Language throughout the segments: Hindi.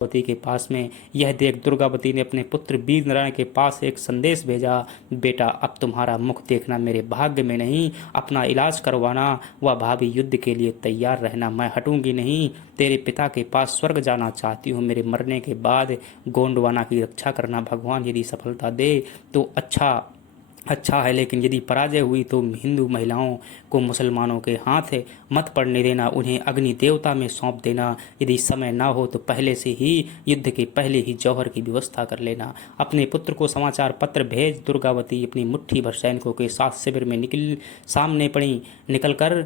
दुर्गावती के पास में। यह देख दुर्गावती ने अपने पुत्र वीर नारायण के पास एक संदेश भेजा, बेटा अब तुम्हारा मुख देखना मेरे भाग्य में नहीं, अपना इलाज करवाना व भावी युद्ध के लिए तैयार रहना, मैं हटूंगी नहीं। तेरे पिता के पास स्वर्ग जाना चाहती हूँ, मेरे मरने के बाद गोंडवाना की रक्षा करना, भगवान यदि सफलता दे तो अच्छा है, लेकिन यदि पराजय हुई तो हिंदू महिलाओं को मुसलमानों के हाथ मत पड़ने देना, उन्हें अग्नि देवता में सौंप देना। यदि समय ना हो तो पहले से ही युद्ध के पहले ही जौहर की व्यवस्था कर लेना। अपने पुत्र को समाचार पत्र भेज दुर्गावती अपनी मुट्ठी भर सैनिकों के साथ शिविर में सामने पड़ी। निकलकर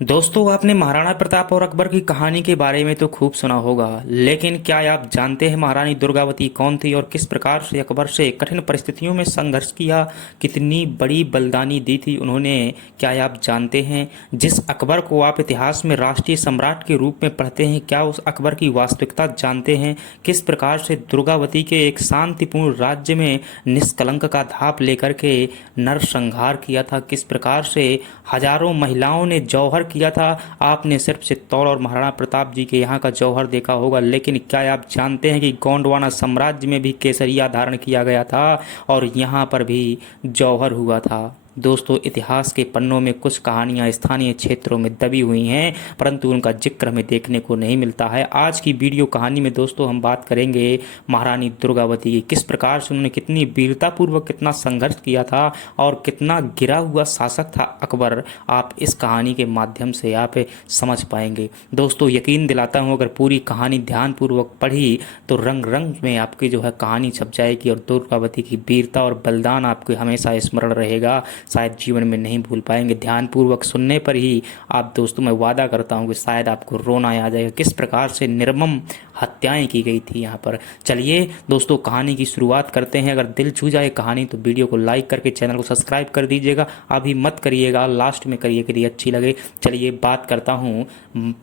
दोस्तों, आपने महाराणा प्रताप और अकबर की कहानी के बारे में तो खूब सुना होगा, लेकिन क्या आप जानते हैं महारानी दुर्गावती कौन थी और किस प्रकार से अकबर से कठिन परिस्थितियों में संघर्ष किया, कितनी बड़ी बलिदानी दी थी उन्होंने? क्या आप जानते हैं जिस अकबर को आप इतिहास में राष्ट्रीय सम्राट के रूप में पढ़ते हैं, क्या उस अकबर की वास्तविकता जानते हैं? किस प्रकार से दुर्गावती के एक शांतिपूर्ण राज्य में निष्कलंक का धाप लेकर के नरसंहार किया था, किस प्रकार से हजारों महिलाओं ने जौहर किया था। आपने सिर्फ चित्तौड़ और महाराणा प्रताप जी के यहाँ का जौहर देखा होगा, लेकिन क्या आप जानते हैं कि गोंडवाना साम्राज्य में भी केसरिया धारण किया गया था और यहाँ पर भी जौहर हुआ था। दोस्तों, इतिहास के पन्नों में कुछ कहानियां स्थानीय क्षेत्रों में दबी हुई हैं, परंतु उनका जिक्र हमें देखने को नहीं मिलता है। आज की वीडियो कहानी में दोस्तों हम बात करेंगे महारानी दुर्गावती की, किस प्रकार से उन्होंने कितनी वीरतापूर्वक कितना संघर्ष किया था और कितना गिरा हुआ शासक था अकबर। आप इस कहानी के माध्यम से आप समझ पाएंगे। दोस्तों, यकीन दिलाता हूँ अगर पूरी कहानी ध्यानपूर्वक पढ़ी तो रंग रंग में आपकी जो है कहानी छप जाएगी और दुर्गावती की वीरता और बलिदान आपको हमेशा स्मरण रहेगा, शायद जीवन में नहीं भूल पाएंगे। ध्यानपूर्वक सुनने पर ही आप दोस्तों, मैं वादा करता हूं कि शायद आपको रोना आ जाएगा, किस प्रकार से निर्मम हत्याएं की गई थी यहाँ पर। चलिए दोस्तों, कहानी की शुरुआत करते हैं। अगर दिल छू जाए कहानी तो वीडियो को लाइक करके चैनल को सब्सक्राइब कर दीजिएगा, अभी मत करिएगा, लास्ट में करिए यदि अच्छी लगे। चलिए बात करता हूँ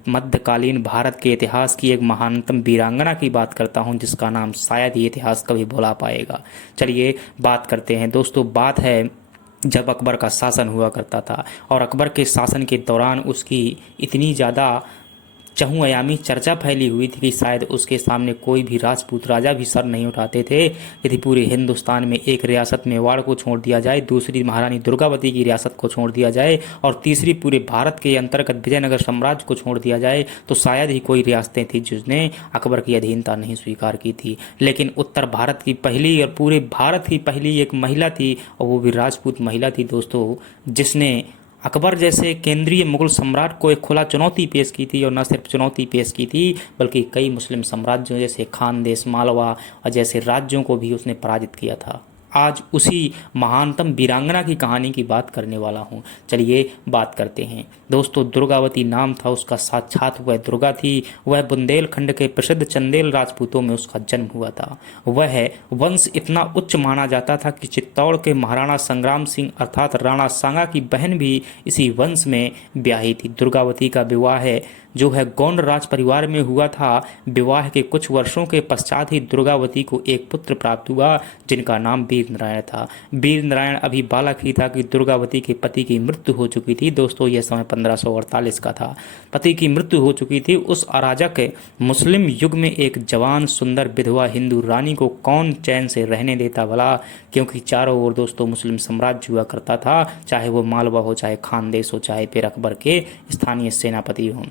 मध्यकालीन भारत के इतिहास की एक महानतम वीरांगना की बात करता हूँ, जिसका नाम शायद ही इतिहास कभी भुला पाएगा। चलिए बात करते हैं दोस्तों। बात है जब अकबर का शासन हुआ करता था और अकबर के शासन के दौरान उसकी इतनी ज़्यादा चहुँआयामी चर्चा फैली हुई थी कि शायद उसके सामने कोई भी राजपूत राजा भी सर नहीं उठाते थे। यदि पूरे हिंदुस्तान में एक रियासत मेवाड़ को छोड़ दिया जाए, दूसरी महारानी दुर्गावती की रियासत को छोड़ दिया जाए और तीसरी पूरे भारत के अंतर्गत विजयनगर साम्राज्य को छोड़ दिया जाए, तो शायद ही कोई रियासतें थी जिसने अकबर की अधीनता नहीं स्वीकार की थी। लेकिन उत्तर भारत की पहली और पूरे भारत की पहली एक महिला थी, और वो भी राजपूत महिला थी दोस्तों, जिसने अकबर जैसे केंद्रीय मुगल सम्राट को एक खुला चुनौती पेश की थी। और न सिर्फ चुनौती पेश की थी बल्कि कई मुस्लिम साम्राज्यों जैसे खानदेश, मालवा और जैसे राज्यों को भी उसने पराजित किया था। आज उसी महानतम वीरांगना की कहानी की बात करने वाला हूँ। चलिए बात करते हैं दोस्तों। दुर्गावती नाम था उसका, साक्षात वह दुर्गा थी। वह बुंदेलखंड के प्रसिद्ध चंदेल राजपूतों में उसका जन्म हुआ था। वह वंश इतना उच्च माना जाता था कि चित्तौड़ के महाराणा संग्राम सिंह अर्थात राणा सांगा की बहन भी इसी वंश में ब्याही थी। दुर्गावती का विवाह जो है गोंड राज परिवार में हुआ था। विवाह के कुछ वर्षों के पश्चात ही दुर्गावती को एक पुत्र प्राप्त हुआ, जिनका नाम वीर नारायण था। वीर नारायण अभी बालक ही था कि दुर्गावती के पति की मृत्यु हो चुकी थी। दोस्तों, यह समय 1548 का था। पति की मृत्यु हो चुकी थी। उस अराजक मुस्लिम युग में एक जवान सुंदर विधवा हिंदू रानी को कौन चैन से रहने देता भला, क्योंकि चारों ओर दोस्तों मुस्लिम साम्राज्य हुआ करता था, चाहे वो मालवा हो, चाहे खानदेश हो, चाहे फिर अकबर के स्थानीय सेनापति हों।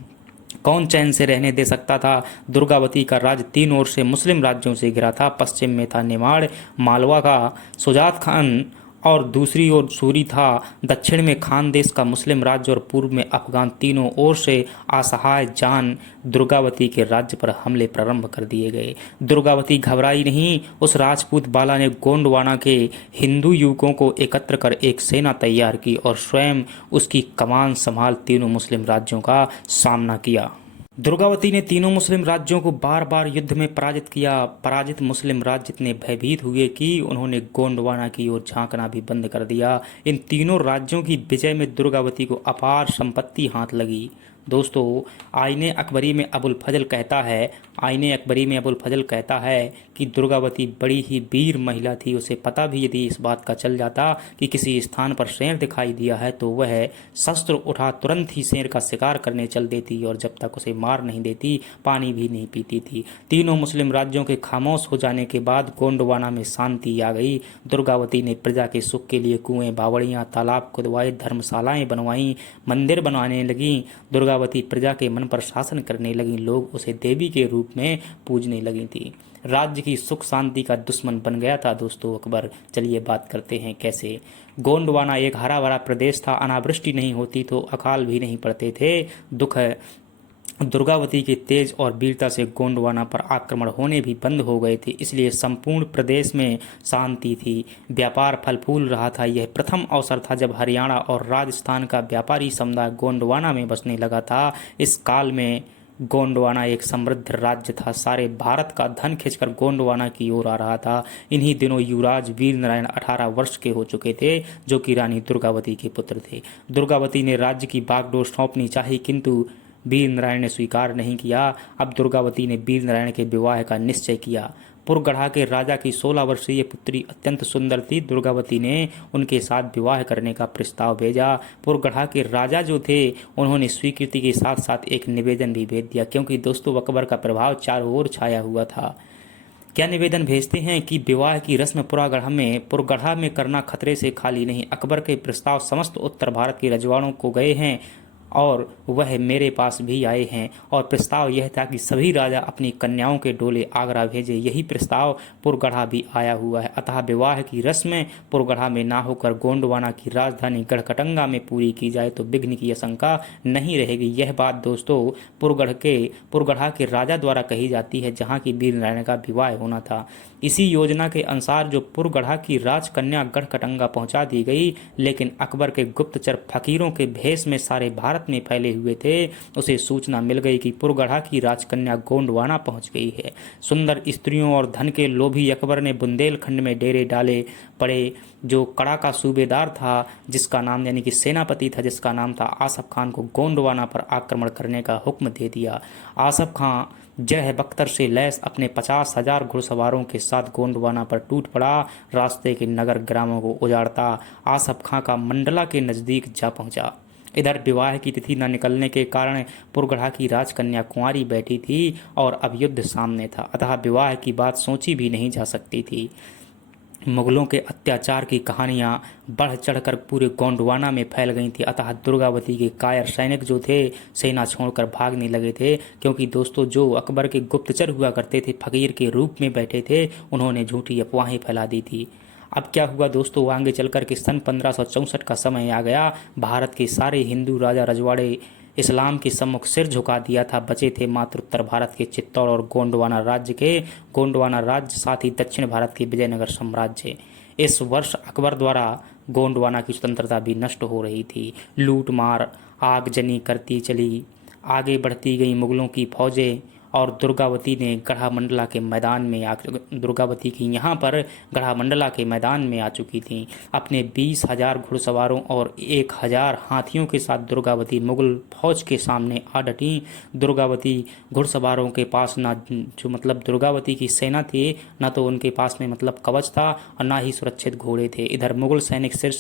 कौन चैन से रहने दे सकता था? दुर्गावती का राज्य तीन ओर से मुस्लिम राज्यों से घिरा था। पश्चिम में था निमाड़, मालवा का सुजात खान और दूसरी ओर सूरी था। दक्षिण में खानदेश का मुस्लिम राज्य और पूर्व में अफगान। तीनों ओर से असहाय जान दुर्गावती के राज्य पर हमले प्रारंभ कर दिए गए। दुर्गावती घबराई नहीं। उस राजपूत बाला ने गोंडवाना के हिंदू युवकों को एकत्र कर एक सेना तैयार की और स्वयं उसकी कमान संभाल तीनों मुस्लिम राज्यों का सामना किया। दुर्गावती ने तीनों मुस्लिम राज्यों को बार बार युद्ध में पराजित किया। पराजित मुस्लिम राज्य इतने भयभीत हुए कि उन्होंने गोंडवाना की ओर झांकना भी बंद कर दिया। इन तीनों राज्यों की विजय में दुर्गावती को अपार संपत्ति हाथ लगी। दोस्तों, आईने अकबरी में अबुल फजल कहता है आईने अकबरी में अबुल फजल कहता है कि दुर्गावती बड़ी ही वीर महिला थी। उसे पता भी यदि इस बात का चल जाता कि किसी स्थान पर शेर दिखाई दिया है तो वह शस्त्र उठा तुरंत ही शेर का शिकार करने चल देती और जब तक उसे मार नहीं देती पानी भी नहीं पीती थी। तीनों मुस्लिम राज्यों के खामोश हो जाने के बाद गोंडवाना में शांति आ गई। दुर्गावती ने प्रजा के सुख के लिए कुएं, बावड़ियां, तालाब खुदवाए, धर्मशालाएं बनवाई, मंदिर बनवाने लगी। दुर्गावती प्रजा के मन पर शासन करने लगी। लोग उसे देवी के रूप में पूजने लगी थी। राज्य की सुख शांति का दुश्मन बन गया था दोस्तों अकबर। चलिए बात करते हैं कैसे। गोंडवाना एक हरा भरा प्रदेश था। अनावृष्टि नहीं होती तो अकाल भी नहीं पड़ते थे। दुख है दुर्गावती के तेज और वीरता से गोंडवाना पर आक्रमण होने भी बंद हो गए थे, इसलिए संपूर्ण प्रदेश में शांति थी। व्यापार फल फूल रहा था। यह प्रथम अवसर था जब हरियाणा और राजस्थान का व्यापारी समुदाय गोंडवाना में बसने लगा था। इस काल में गोंडवाना एक समृद्ध राज्य था। सारे भारत का धन खींचकर गोंडवाना की ओर आ रहा था। इन्हीं दिनों युवराज वीर नारायण 18 वर्ष के हो चुके थे, जो कि रानी दुर्गावती के पुत्र थे। दुर्गावती ने राज्य की बागडोर सौंपनी चाही, किंतु वीर नारायण ने स्वीकार नहीं किया। अब दुर्गावती ने वीर नारायण के विवाह का निश्चय किया। पुरगढ़ा के राजा की 16 वर्षीय पुत्री अत्यंत सुंदर थी। दुर्गावती ने उनके साथ विवाह करने का प्रस्ताव भेजा। पुरगढ़ा के राजा जो थे उन्होंने स्वीकृति के साथ साथ एक निवेदन भी भेज दिया, क्योंकि दोस्तों अकबर का प्रभाव चारों ओर छाया हुआ था। क्या निवेदन भेजते हैं कि विवाह की रस्म पुरगढ़ा में करना खतरे से खाली नहीं। अकबर के प्रस्ताव समस्त उत्तर भारत के रजवाड़ों को गए हैं और वह मेरे पास भी आए हैं, और प्रस्ताव यह था कि सभी राजा अपनी कन्याओं के डोले आगरा भेजे। यही प्रस्ताव पुरगढ़ा भी आया हुआ है। अतः विवाह की रस्म पुरगढ़ा में ना होकर गोंडवाना की राजधानी गढ़कटंगा में पूरी की जाए तो विघ्न की आशंका नहीं रहेगी। यह बात दोस्तों पुरगढ़ा के राजा द्वारा कही जाती है, जहाँ की वीर नारायण का विवाह होना था। इसी योजना के अनुसार जो पुरगढ़ा की राजकन्या गढ़कटंगा पहुंचा दी गई, लेकिन अकबर के गुप्तचर फकीरों के भेष में सारे भारत में फैले हुए थे। उसे सूचना मिल गई कि पुरगढ़ा की राजकन्या गोंडवाना पहुंच गई है। सुंदर स्त्रियों और धन के लोभी अकबर ने बुंदेलखंड में डेरे डाले पड़े। जो कड़ा का सूबेदार था, जिसका नाम यानी कि सेनापति था, जिसका नाम था आसफ खान, को गोंडवाना पर आक्रमण करने का हुक्म दे दिया। आसफ खान जह बख्तर से लैस अपने 50,000 घुड़सवारों के साथ गोंडवाना पर टूट पड़ा। रास्ते के नगर ग्रामों को उजाड़ता आसफ खां का मंडला के नज़दीक जा पहुंचा। इधर विवाह की तिथि न निकलने के कारण पुरगढ़ा की राजकन्या कुंवारी बैठी थी और अब युद्ध सामने था, अतः विवाह की बात सोची भी नहीं जा सकती थी। मुगलों के अत्याचार की कहानियां बढ़ चढ़कर पूरे गोंडवाना में फैल गई थी। अतः दुर्गावती के कायर सैनिक जो थे सेना छोड़कर भागने लगे थे, क्योंकि दोस्तों जो अकबर के गुप्तचर हुआ करते थे, फकीर के रूप में बैठे थे, उन्होंने झूठी अफवाहें फैला दी थी। अब क्या हुआ दोस्तों, आगे चलकर के सन 1564 का समय आ गया। भारत के सारे हिंदू राजा रजवाड़े इस्लाम के सम्मुख सिर झुका दिया था। बचे थे मात्र उत्तर भारत के चित्तौड़ और गोंडवाना राज्य, साथ ही दक्षिण भारत के विजयनगर साम्राज्य। इस वर्ष अकबर द्वारा गोंडवाना की स्वतंत्रता भी नष्ट हो रही थी। लूट मार आगजनी करती चली, आगे बढ़ती गई मुगलों की फौजें, और दुर्गावती की यहाँ पर गढ़ामंडला के मैदान में आ चुकी थीं। अपने 20,000 घुड़सवारों और 1,000 हाथियों के साथ दुर्गावती मुगल फौज के सामने आ डटी। दुर्गावती घुड़सवारों के पास दुर्गावती की सेना थी, न तो उनके पास में कवच था और ना ही सुरक्षित घोड़े थे। इधर मुगल सैनिक सिर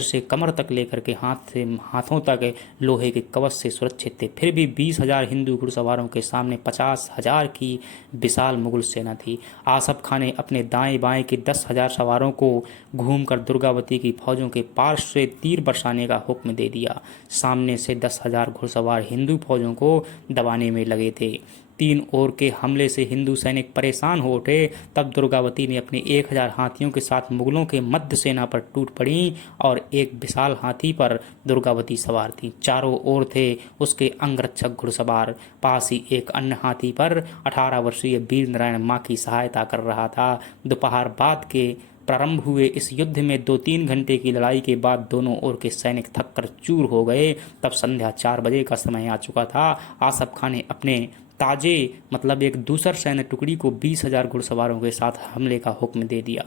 से कमर तक लेकर के हाथों तक लोहे के कवच से सुरक्षित थे। फिर भी 20,000 हिंदू घुड़सवारों के सामने 50,000 की विशाल मुगल सेना थी। आसफ खान ने अपने दाएं बाएं के 10,000 सवारों को घूमकर दुर्गावती की फौजों के पार्श्व से तीर बरसाने का हुक्म दे दिया। सामने से 10,000 घुड़सवार हिंदू फौजों को दबाने में लगे थे। तीन ओर के हमले से हिंदू सैनिक परेशान हो उठे। तब दुर्गावती ने अपने 1,000 हाथियों के साथ मुगलों के मध्य सेना पर टूट पड़ी और एक विशाल हाथी पर दुर्गावती सवार थी। चारों ओर थे उसके अंगरक्षक घुड़सवार। पास ही एक अन्य हाथी पर 18 वर्षीय वीर नारायण मां की सहायता कर रहा था। दोपहर बाद के प्रारंभ हुए इस युद्ध में 2-3 घंटे की लड़ाई के बाद दोनों ओर के सैनिक थककर चूर हो गए। तब संध्या 4 बजे का समय आ चुका था। आसफ खान ने अपने ताजे एक दूसर सैन्य टुकड़ी को 20,000 घुड़सवारों के साथ हमले का हुक्म दे दिया।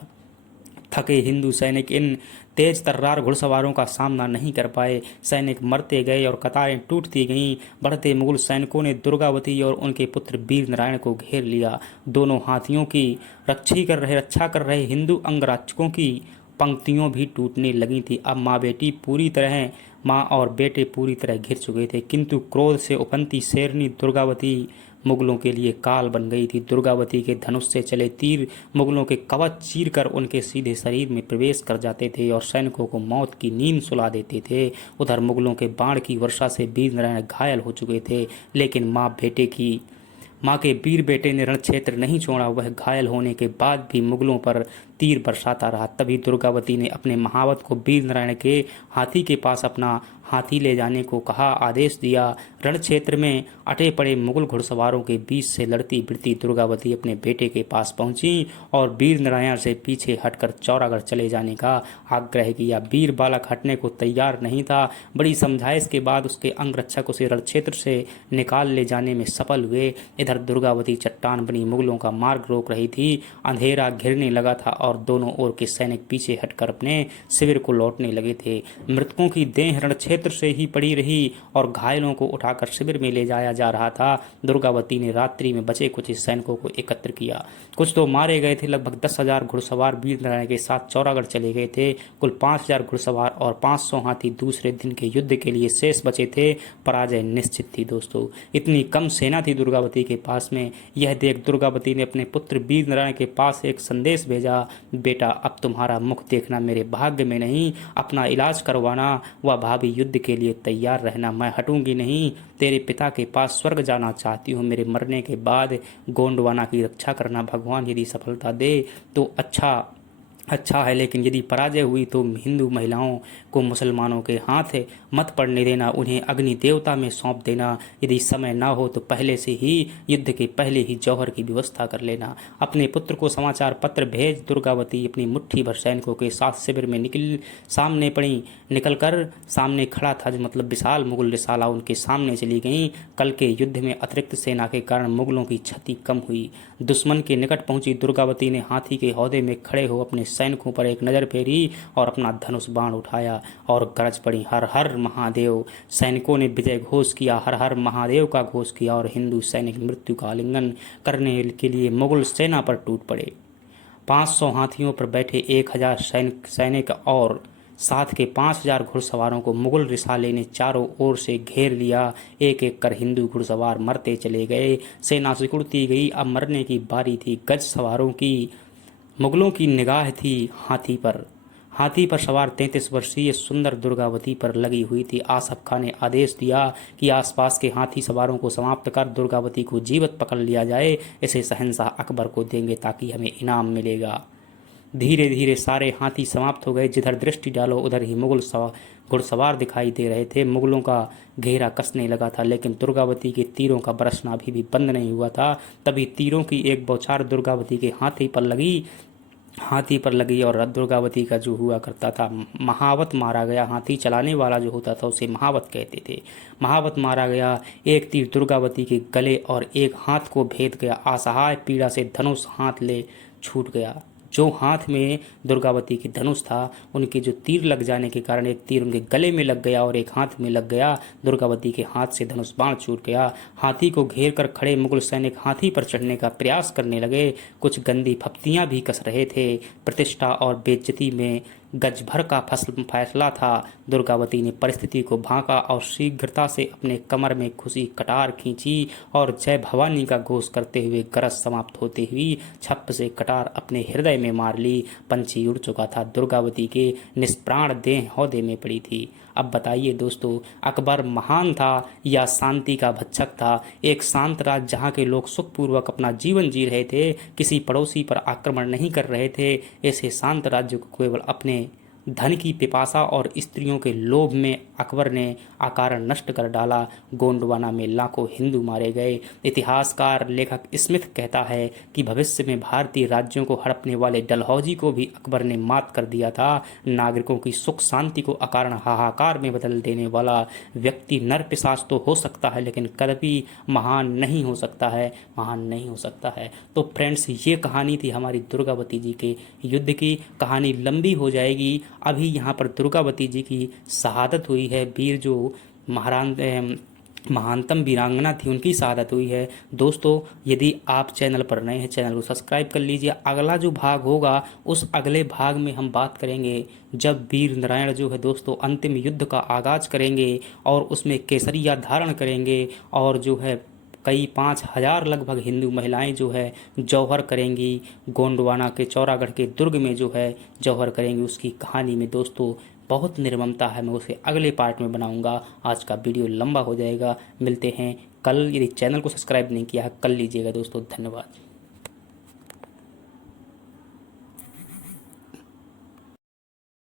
थके हिंदू सैनिक इन तेज तर्रार घुड़सवारों का सामना नहीं कर पाए। सैनिक मरते गए और कतारें टूटती गईं। बढ़ते मुगल सैनिकों ने दुर्गावती और उनके पुत्र वीर नारायण को घेर लिया। दोनों हाथियों की रक्षा कर रहे हिंदू अंगरक्षकों की पंक्तियों भी टूटने लगी थी। अब माँ और बेटे पूरी तरह घिर चुके थे, किंतु क्रोध से उफनती शेरनी दुर्गावती मुगलों के लिए काल बन गई थी। दुर्गावती के धनुष से चले तीर मुगलों के कवच चीरकर उनके सीधे शरीर में प्रवेश कर जाते थे और सैनिकों को मौत की नींद सुला देते थे। उधर मुगलों के बाण की वर्षा से वीर नारायण घायल हो चुके थे, लेकिन माँ के वीर बेटे ने रण क्षेत्र नहीं छोड़ा। वह घायल होने के बाद भी मुगलों पर तीर बरसाता रहा। तभी दुर्गावती ने अपने महावत को वीर नारायण के हाथी के पास अपना हाथी ले जाने को कहा, आदेश दिया। रण क्षेत्र में अटे पड़े मुगल घुड़सवारों के बीच से लड़ती भिड़ती दुर्गावती अपने बेटे के पास पहुंची और वीर नारायण से पीछे हटकर चौरागढ़ चले जाने का आग्रह किया। वीर बालक हटने को तैयार नहीं था। बड़ी समझाइश के बाद उसके अंगरक्षक उसे रण क्षेत्र से निकाल ले जाने में सफल हुए। इधर दुर्गावती चट्टान बनी मुगलों का मार्ग रोक रही थी। अंधेरा घिरने लगा था और दोनों ओर के सैनिक पीछे हटकर अपने शिविर को लौटने लगे थे। मृतकों की देह रण क्षेत्र से ही पड़ी रही और घायलों को उठाकर शिविर में ले जाया जा रहा था। दुर्गावती ने रात्रि में बचे कुछ सैनिकों को एकत्र किया। कुछ तो मारे गए थे। लगभग 10,000 घुड़सवार वीर नारायण के साथ चौरागढ़ चले गए थे। कुल 5,000 घुड़सवार और 500 हाथी दूसरे दिन के युद्ध के लिए शेष बचे थे। पराजय निश्चित थी दोस्तों। इतनी कम सेना थी दुर्गावती के पास में। यह देख दुर्गावती ने अपने पुत्र वीर नारायण के पास एक संदेश भेजा, बेटा अब तुम्हारा मुख देखना मेरे भाग्य में नहीं, अपना इलाज करवाना व भावी युद्ध के लिए तैयार रहना। मैं हटूंगी नहीं। तेरे पिता के पास स्वर्ग जाना चाहती हूँ। मेरे मरने के बाद गोंडवाना की रक्षा करना। भगवान यदि सफलता दे तो अच्छा है, लेकिन यदि पराजय हुई तो हिंदू महिलाओं को मुसलमानों के हाथ मत पड़ने देना। उन्हें अग्नि देवता में सौंप देना। यदि समय ना हो तो पहले से ही युद्ध के पहले ही जौहर की व्यवस्था कर लेना। अपने पुत्र को समाचार पत्र भेज। दुर्गावती अपनी मुट्ठी भर सैनिकों के साथ शिविर में निकलकर सामने खड़ा था, जो मतलब विशाल मुगल रिसाला उनके सामने चली गई। कल के युद्ध में अतिरिक्त सेना के कारण मुगलों की क्षति कम हुई। दुश्मन के निकट पहुंची दुर्गावती ने हाथी के हौदे में खड़े हो अपने सैनिकों पर एक नज़र फेरी और अपना धनुष बाण उठाया और गरज पड़ी, हर हर महादेव। सैनिकों ने विजय घोष किया, हर हर महादेव का घोष किया और हिंदू सैनिक मृत्यु का आलिंगन करने के लिए मुगल सेना पर टूट पड़े। 500 हाथियों पर बैठे 1,000 सैनिक और साथ के 5,000 घुड़सवारों को मुगल रिसाले ने चारों ओर से घेर लिया। एक एक कर हिंदू घुड़सवार मरते चले गए। सेना सिकुड़ती गई। अब मरने की बारी थी गज सवारों की। मुगलों की निगाह थी हाथी पर सवार 33 वर्षीय सुंदर दुर्गावती पर लगी हुई थी। आसफ खां ने आदेश दिया कि आसपास के हाथी सवारों को समाप्त कर दुर्गावती को जीवित पकड़ लिया जाए। इसे शहंशाह अकबर को देंगे ताकि हमें इनाम मिलेगा। धीरे धीरे सारे हाथी समाप्त हो गए। जिधर दृष्टि डालो उधर ही मुगल घुड़सवार दिखाई दे रहे थे। मुगलों का घेरा कसने लगा था, लेकिन दुर्गावती के तीरों का बरसना अभी भी बंद नहीं हुआ था। तभी तीरों की एक बौछार दुर्गावती के हाथी पर लगी और दुर्गावती का जो हुआ करता था महावत मारा गया। हाथी चलाने वाला जो होता था उसे महावत कहते थे। महावत मारा गया। एक तीर दुर्गावती के गले और एक हाथ को भेद गया। असहाय पीड़ा से धनुष हाथ ले छूट गया। जो हाथ में दुर्गावती की धनुष था, उनके जो तीर लग जाने के कारण एक तीर उनके गले में लग गया और एक हाथ में लग गया। दुर्गावती के हाथ से धनुष बाण छूट गया। हाथी को घेर कर खड़े मुगल सैनिक हाथी पर चढ़ने का प्रयास करने लगे। कुछ गंदी फप्तियां भी कस रहे थे। प्रतिष्ठा और बेइज्जती में गज भर का फैसला था। दुर्गावती ने परिस्थिति को भांका और शीघ्रता से अपने कमर में खुशी कटार खींची और जय भवानी का घोष करते हुए गरज समाप्त होते हुई छप से कटार अपने हृदय में मार ली। पंछी उड़ चुका था। दुर्गावती के निष्प्राण देह हौदे में पड़ी थी। अब बताइए दोस्तों, अकबर महान था या शांति का भक्षक था? एक शांत राज्य जहाँ के लोग सुखपूर्वक अपना जीवन जी रहे थे, किसी पड़ोसी पर आक्रमण नहीं कर रहे थे, ऐसे शांत राज्य को केवल अपने धन की पिपासा और स्त्रियों के लोभ में अकबर ने अकारण नष्ट कर डाला। गोंडवाना में लाखों हिंदू मारे गए। इतिहासकार लेखक स्मिथ कहता है कि भविष्य में भारतीय राज्यों को हड़पने वाले डलहौजी को भी अकबर ने मात कर दिया था। नागरिकों की सुख शांति को अकारण हाहाकार में बदल देने वाला व्यक्ति नर पिशाच तो हो सकता है, लेकिन कभी महान नहीं हो सकता है, महान नहीं हो सकता है। तो फ्रेंड्स, ये कहानी थी हमारी दुर्गावती जी के युद्ध की। कहानी लंबी हो जाएगी। अभी यहाँ पर दुर्गावती जी की शहादत हुई है। वीर जो महानतम वीरांगना थी, उनकी शहादत हुई है। दोस्तों, यदि आप चैनल पर नए हैं, चैनल को सब्सक्राइब कर लीजिए। अगला जो भाग होगा, उस अगले भाग में हम बात करेंगे जब वीर नारायण जो है दोस्तों अंतिम युद्ध का आगाज करेंगे और उसमें केसरिया धारण करेंगे, और जो है कई 5,000 लगभग हिंदू महिलाएं जो है जौहर करेंगी। गोंडवाना के चौरागढ़ के दुर्ग में जो है जौहर करेंगी। उसकी कहानी में दोस्तों बहुत निर्ममता है। मैं उसे अगले पार्ट में बनाऊंगा। आज का वीडियो लंबा हो जाएगा। मिलते हैं कल। यदि चैनल को सब्सक्राइब नहीं किया है, कर लीजिएगा दोस्तों। धन्यवाद।